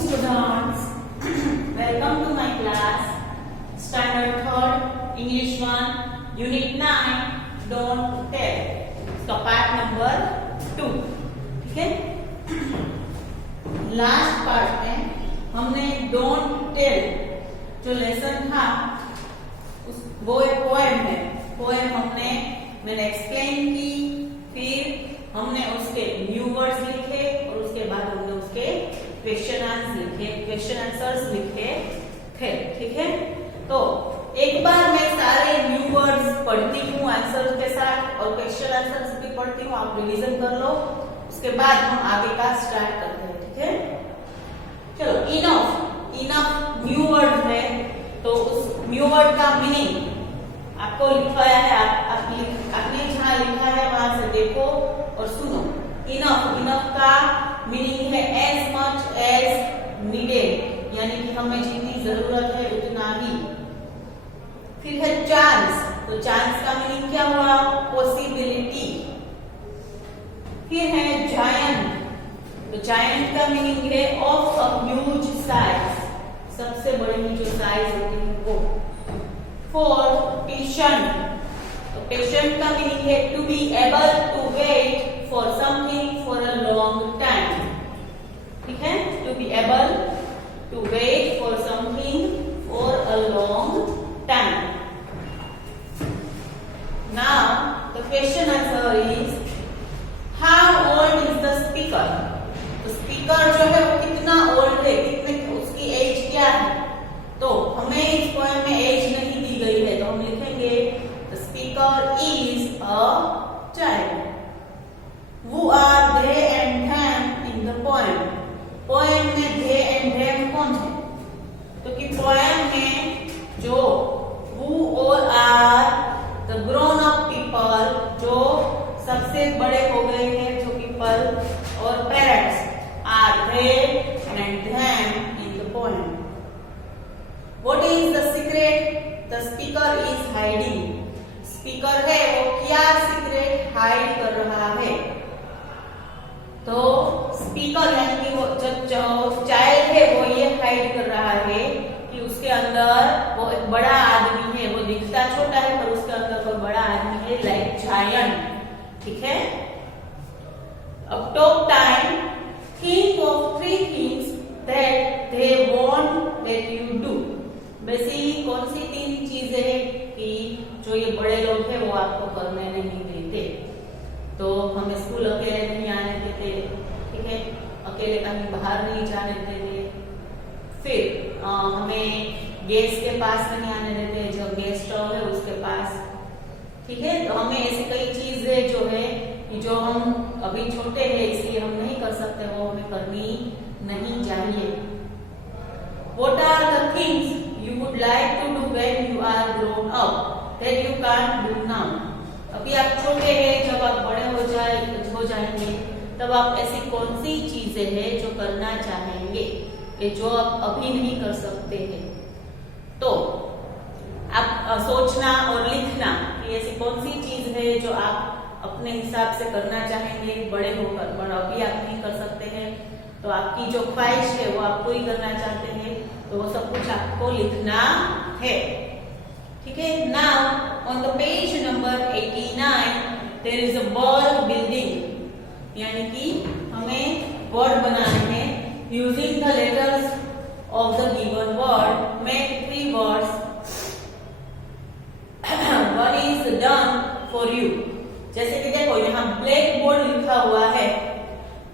students, welcome to my class, standard 3rd, English 1, unit 9, don't tell. इसका part number 2, ठीक है। Last part में हमने डोंट टेल जो लेसन था वो एक पोएम है। पोएम मैंने एक्सप्लेन की, फिर हमने उसके न्यू वर्ड्स लिखे और उसके बाद हमने उसके क्वेश्चन आंसर्स लिखे थे, ठीक है। तो एक बार मैं सारे न्यू वर्ड्स पढ़ती हूँ आंसर के साथ और क्वेश्चन आंसर्स भी पढ़ती हूँ, आप रिवीजन कर लो, उसके बाद हम आगे का स्टार्ट करते हैं, ठीक है। चलो, इनफ न्यू वर्ड है, तो उस न्यू वर्ड का मीनिंग आपको लिखवाया है, आपने जहाँ लिखा है वहां से देखो और सुनो। इनफ का मीनिंग है एज मच एज नीडेड, यानी कि हमें जितनी जरूरत है उतना ही। फिर है चांस, तो चांस का मीनिंग क्या हुआ? पॉसिबिलिटी। फिर है जायंट, तो जायंट का मीनिंग है ऑफ अ ह्यूज साइज, सबसे बड़ी जो साइज होती है वो। फोर्थ, पेशेंट, तो पेशेंट का मीनिंग है to be able to wait for something for a long time, ठीक है। To be able to wait for something for a long time. Now the question answer is how old is the speaker. तो speaker जो है वो कितना old है, कितने उसकी एज क्या है? तो हमें इस पोएम में एज नहीं दी गई है, तो हम लिखेंगे the speaker is a child. Who are they and them in the poem? Poem में they and them कौन है? तो कि पोएम में जो who और are the grown up people, जो सबसे बड़े हो गए हैं जो people और parents, are they and them in the poem. What is the secret the speaker is hiding? Speaker है वो क्या सीक्रेट हाइड कर रहा है? तो स्पीकर यानी कि वो जो चाइल्ड है वो ये हाइड कर रहा है कि उसके अंदर वो एक बड़ा आदमी है, वो दिखता छोटा है पर उसके अंदर कोई बड़ा आदमी है, लाइक जायंट, ठीक है। अब top time, think of 3 things that they want that you do. वैसी कौन सी 3 चीजें हैं कि जो ये बड़े लोग हैं वो आपको करने नहीं देते? तो हमें स्कूल अकेले नहीं आने देते, ठीक है, अकेले कहीं बाहर नहीं जाने देते। फिर हमें गैस के पास नहीं आने देते, जो गैस स्टोव है उसके पास, ठीक है। तो हमें ऐसी कई चीजें जो है कि जो हम अभी छोटे हैं इसलिए हम नहीं कर सकते, वो हमें करनी नहीं चाहिए। What are the things you would like to do when you are grown up that you can't do now? अभी आप छोटे हैं, जब आप बड़े हो जाएंगे तब आप ऐसी कौन सी चीजें हैं जो करना चाहेंगे कि जो आप अभी नहीं कर सकते हैं? तो आप सोचना और लिखना कि ऐसी कौन सी चीज है जो आप अपने हिसाब से करना चाहेंगे बड़े होकर, पर अभी आप नहीं कर सकते हैं। तो आपकी जो ख्वाहिश है वो आप पूरी करना चाहते हैं, तो वो सब कुछ आपको लिखना है, ठीक है। Now on the page number 89 there is a word building, यानी कि हमें वर्ड बनाने हैं using the letters of the given word. Make 3 words, one is done for you. जैसे कि देखो यहाँ ब्लैक बोर्ड लिखा हुआ है,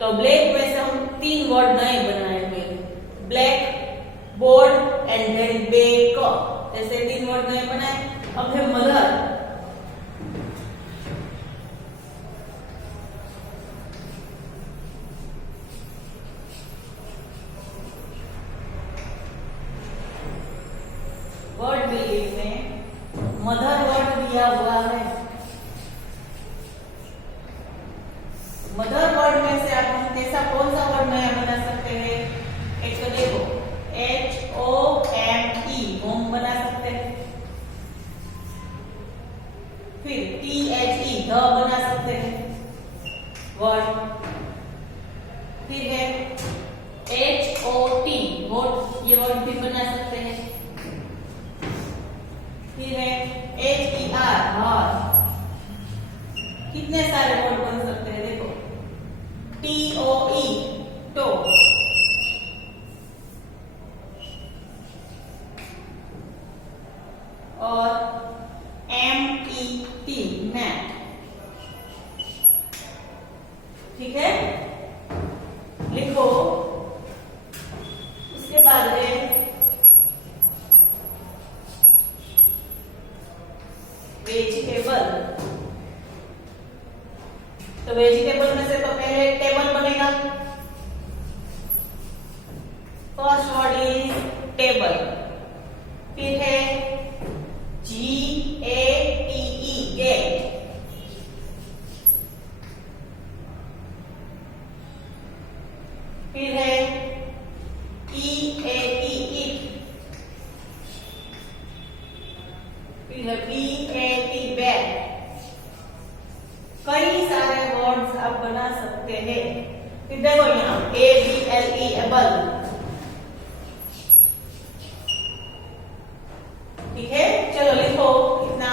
तो ब्लैक में से हम 3 वर्ड नए बनाएंगे, black board and then back, ऐसे 3 वर्ड नए बनाए। अब है मदर, वर्ड बिल्डिंग में मदर वर्ड दिया हुआ है। मदर वर्ड में से आप हम कैसा कौन सा वर्ड नया बना सकते हैं? एक तो देखो HOME, होम बना सकते हैं। फिर THE, ध बना सकते हैं वर्ड। फिर है HOT होट, ये वर्ड भी बना सकते हैं। फिर है HER हॉर, कितने सारे वर्ड बन सकते हैं देखो। TOE टो, और MET मैट। ठीक है, लिखो। उसके बाद है वेजिटेबल। तो वेजिटेबल में से तो पहले टेबल बनेगा। First word is table. फिर है GATE गेट। फिर है EAT इट। फिर है BAT बैट। कई सारे वर्ड्स आप बना सकते हैं। फिर देखो यहाँ ABLE एबल। ठीक है, चलो लिखो कितना।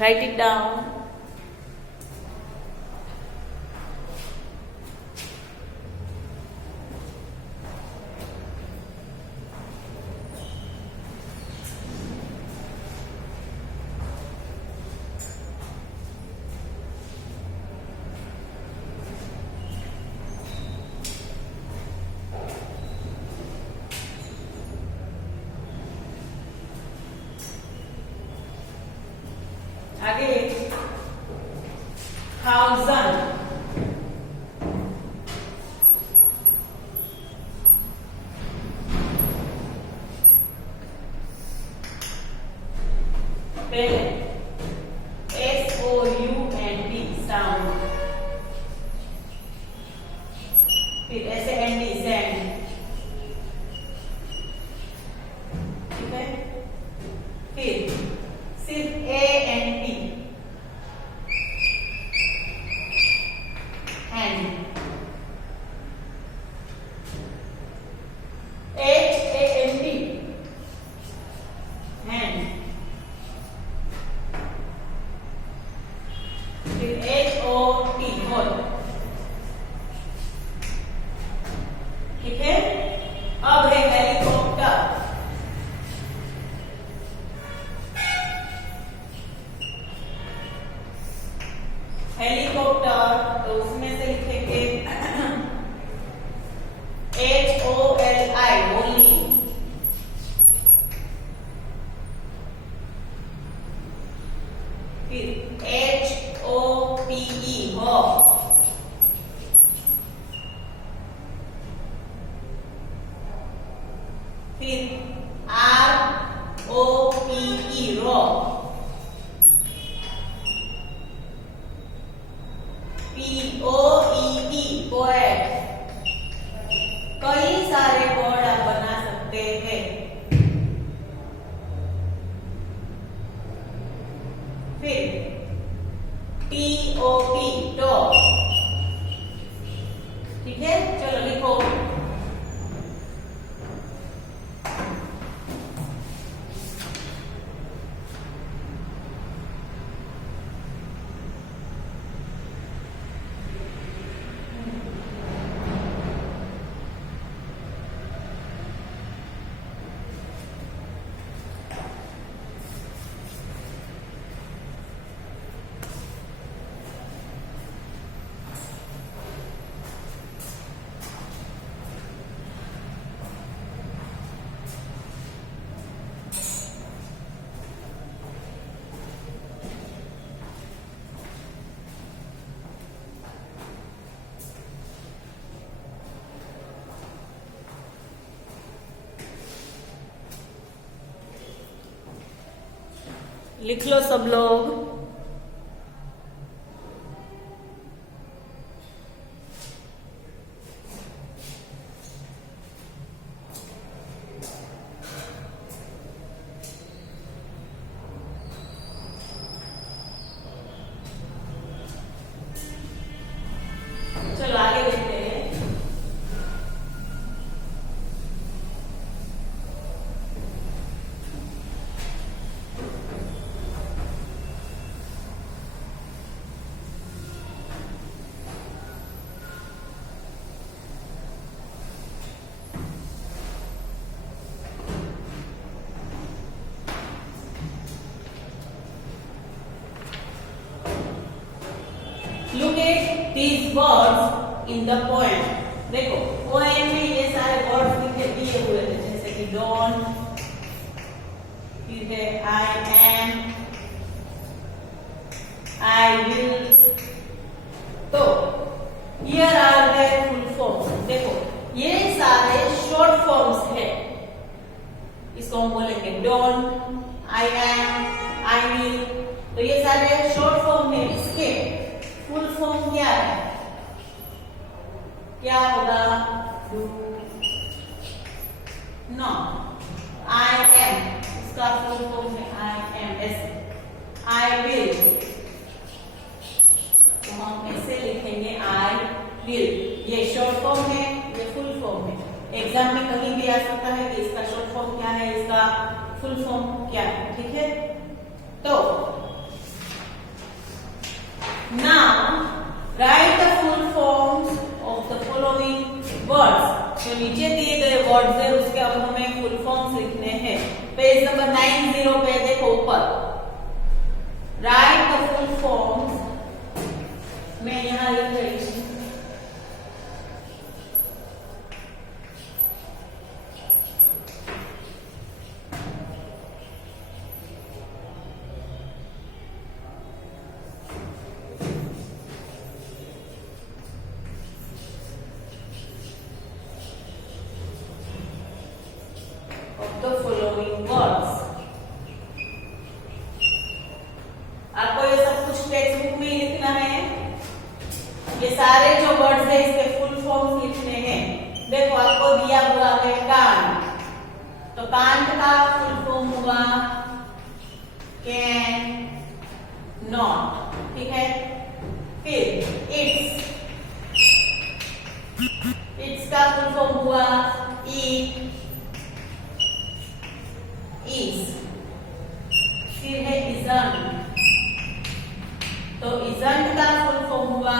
Write it down. आगे 1000, पहले SOUND साउंड। फिर ऐसे ND सैंड। ठीक है, फिर सिर्फ AND हैंड। HAND hand. फिर HOT हॉट। ठीक है, अब है हेलीकॉप्टर। हेलीकॉप्टर तो उसमें से लिखेंगे HOLI होली। फिर HOPE हॉप। फिर ROPE रॉक। POET poet. कई सारे वर्ड आप बना सकते हैं। फिर TOP टॉप। ठीक है, चलो लिखो। लिख लो सब लोग। चलो आगे देखते हैं। Look at these words in the poem. देखो पोएम में ये सारे वर्ड्स दिए हुए हैं, जैसे कि डोंट, फिर है आई एम, आई विल। तो here are their full forms. देखो ये सारे शॉर्ट फॉर्म्स है। इसको हम बोलेंगे don't, I am, I will. तो ये सारे शॉर्ट फॉर्म है। इसके फुल फॉर्म क्या है? क्या होगा? Do not. आई एम, इसका फुल फॉर्म है आई एम। ऐसे आई विल, तो हम ऐसे लिखेंगे आई विल। ये शॉर्ट फॉर्म है, ये फुल फॉर्म है। एग्जाम में कहीं भी आ सकता है कि इसका शॉर्ट फॉर्म क्या है, इसका फुल फॉर्म क्या है। ठीक है, तो now write the full forms of the following words। जो नीचे दिए गए वर्ड्स है उसके अब हमें फुल फॉर्म्स लिखने हैं। पेज नंबर 90 पे देखो ऊपर, राइट द फुल फॉर्म्स। मैं यहाँ लिख रही हूँ the following words। आपको ये सब कुछ टेक्स्ट बुक में ही लिखना है। ये सारे जो वर्ड्स है इसके फुल फॉर्म्स लिखने हैं। देखो आपको दिया हुआ है कांट, तो कांट का फुल फॉर्म हुआ कैन नॉट। ठीक है, फिर इट्स, इट्स का फुल फॉर्म हुआ ईट, is। फिर है isn't, तो isn't का फुल फॉर्म हुआ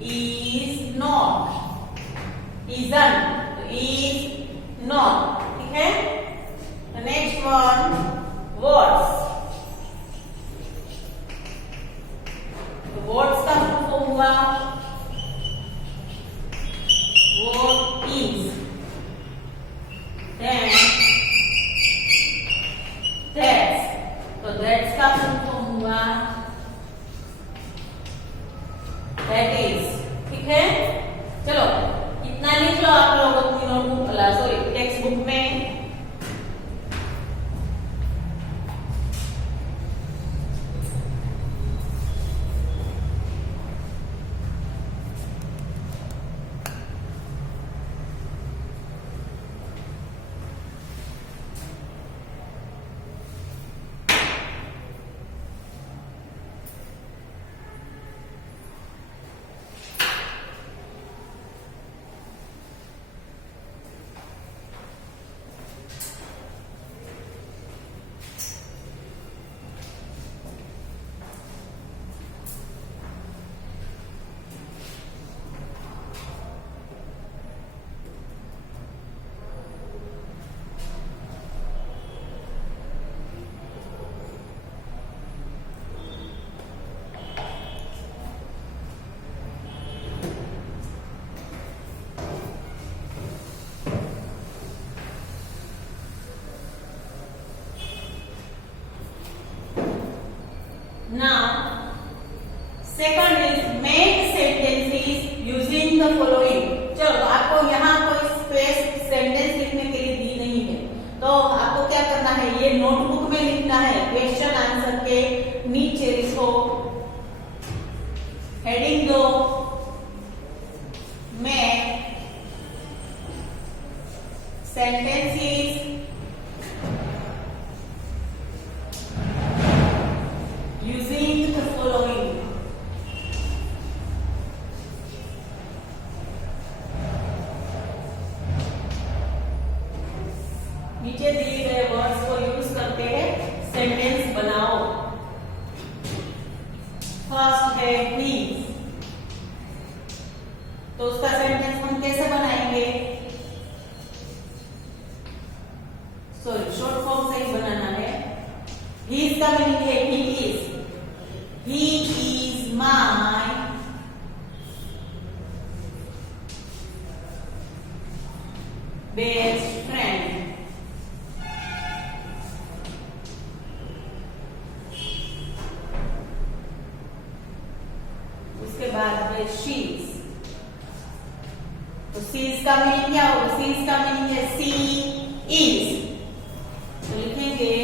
is not। isn't तो is not। ठीक है, the next one words। तो words का फुल फॉर्म हुआ what is। then that's, तो that's का फुल फॉर्म हुआ that is। ठीक है, चलो इतना लिख लो आप लोग अपनी नोटबुक, सॉरी टेक्स्ट बुक में। Now, second is make sentences using the following। चलो आपको यहाँ कोई स्पेस सेंटेंस लिखने के लिए दी नहीं है, तो आपको क्या करना है, ये नोटबुक में लिखना है। लिखो, हेडिंग दो, मैं sentences using the following. नीचे दिए गए वर्ड्स को यूज करके सेंटेंस बनाओ। फर्स्ट है ही, तो उसका सेंटेंस हम कैसे बनाएंगे? सॉरी, शॉर्ट फॉर्म से ही बनाना है। ही इज का मीनिंग है he is my best friend. उसके बाद है शी इज, तो सी इज का मीनिंग क्या होगा? सी इज का मीनिंग है सी इज, तो लिखेंगे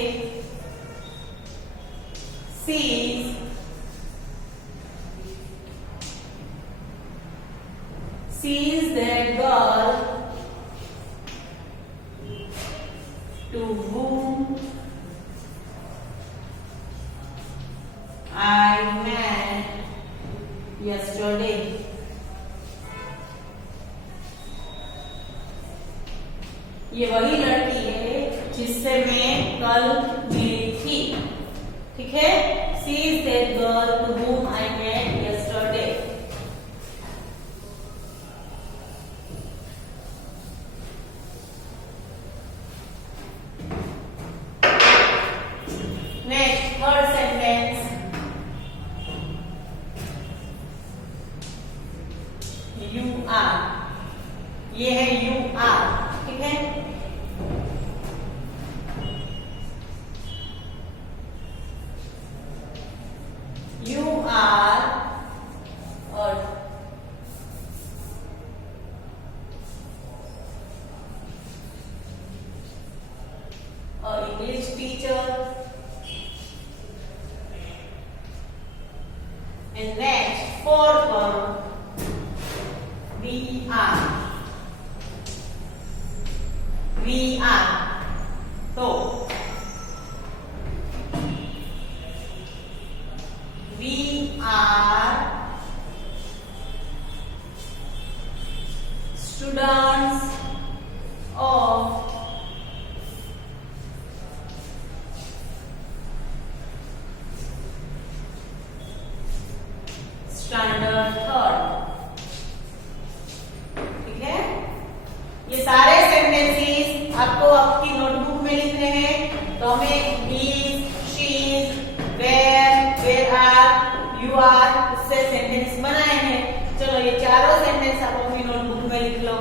she is that girl to whom I met yesterday. ये वही लड़की है जिससे मैं कल मिली थी। ठीक है, she is that girl to whom I met yesterday. Next, third sentence, you are, ये है यू आर। ठीक है, you are our English teacher. And next, fourth one, we are. We are, तो we are students of standard third। ठीक है, ये सारे sentences आपको आपकी नोटबुक में लिखने हैं। तो हमें is, she is, where are, you are, उससे सेंटेंस बनाए हैं। चलो ये चारों सेंटेंस आप अपनी नोटबुक में लिख लो।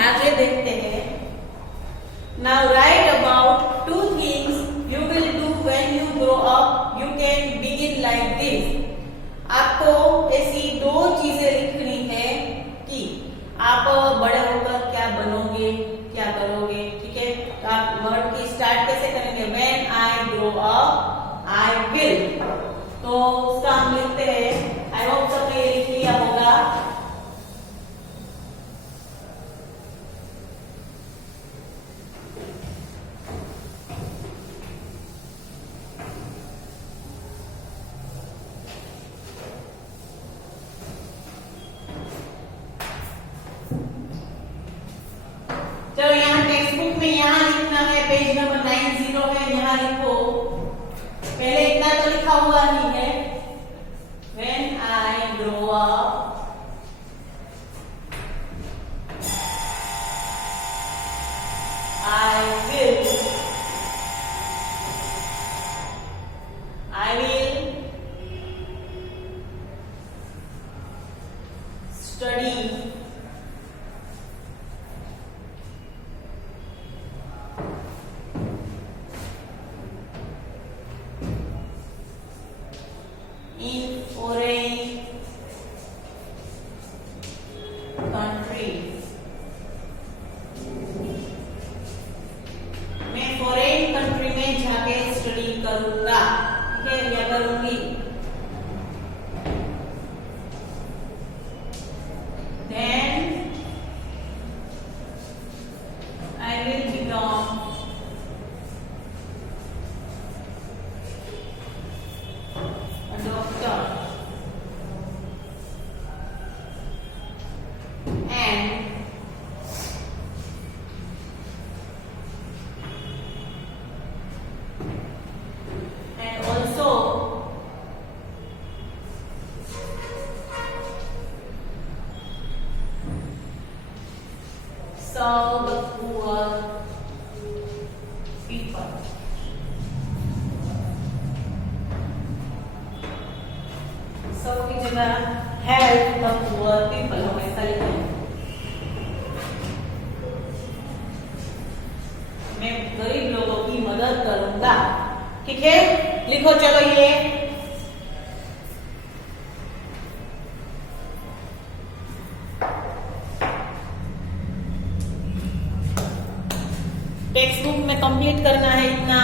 आगे देखते हैं। Now write about two things you will do when you grow up. You can begin like this. आपको ऐसी दो चीजें लिखनी है कि आप बड़े होकर क्या बनोगे, क्या करोगे। ठीक है, तो आप वर्ड की स्टार्ट कैसे करेंगे? When I grow up, I will। तो उसका हम लिखते हैं, आई होप सबने ये लिख लिया होगा। पेज नंबर 90 है, यहाँ लिखो, पहले इतना तो लिखा हुआ ही है, When I grow up, I will study in foreign country. मैं फॉरेन कंट्री में जाके स्टडी करूंगा, ठीक है, या करूंगी। Then I will become a doctor and also serve the poor people. Serve की जगह help the poor people हम ऐसा लिखेंगे। मैं गरीब लोगों की मदद करूंगा, ठीक है, लिखो चलो ये। टेक्स्ट बुक में कंप्लीट करना है इतना।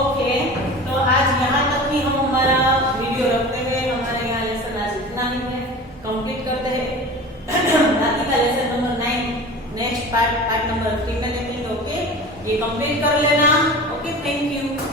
ओके, तो आज यहाँ तक ही हम हमारा वीडियो रखते हैं। हमारे यहाँ लेसन आज इतना ही है, कंप्लीट करते हैं। बाकी का lesson number 9 next part number 3 में देखेंगे। ओके, ये कंप्लीट कर लेना। Okay, thank you.